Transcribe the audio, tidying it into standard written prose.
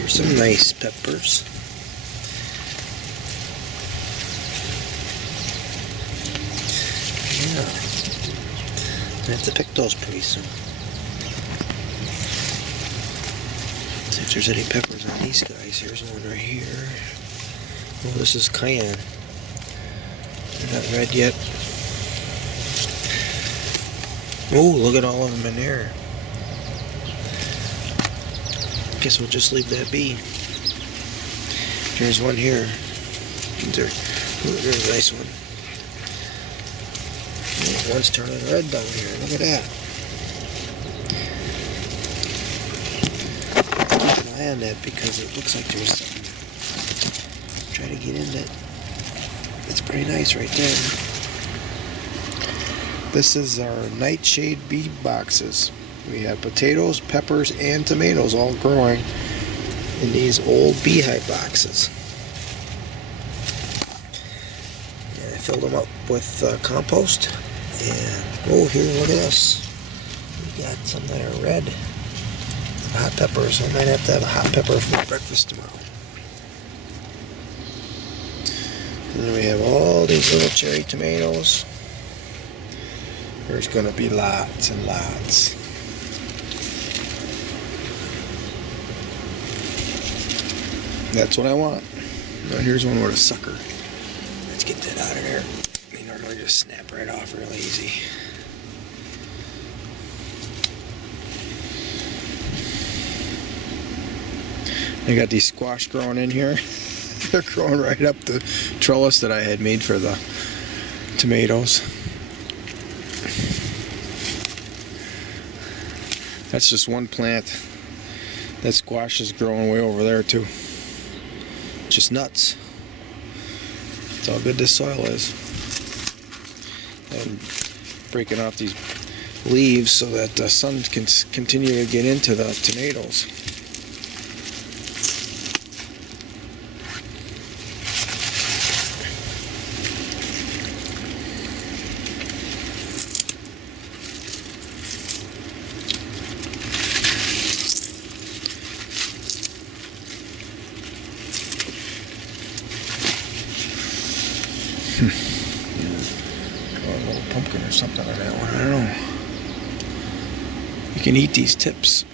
Here's some nice peppers. Yeah. I have to pick those pretty soon. See if there's any peppers on these guys. Here's one right here. Oh, this is cayenne. They're not red yet. Oh, look at all of them in there. Guess we'll just leave that be. There's one here. There's a nice one. One's turning red down here. Look at that. Keep an eye on that because it looks like there's something. Try to get in that. It's pretty nice right there. This is our Nightshade bead boxes. We have potatoes, peppers, and tomatoes all growing in these old beehive boxes. And I filled them up with compost. And oh, here, look at this. We got some that are red. Hot peppers. I might have to have a hot pepper for breakfast tomorrow. And then we have all these little cherry tomatoes. There's going to be lots and lots. That's what I want. Now here's one with a sucker. Let's get that out of there. They normally just snap right off real easy. I got these squash growing in here. They're growing right up the trellis that I had made for the tomatoes. That's just one plant. That squash is growing way over there too. Just nuts. That's how good this soil is. And breaking off these leaves so that the sun can continue to get into the tomatoes. Or a little pumpkin or something on that one. I don't know. You can eat these tips.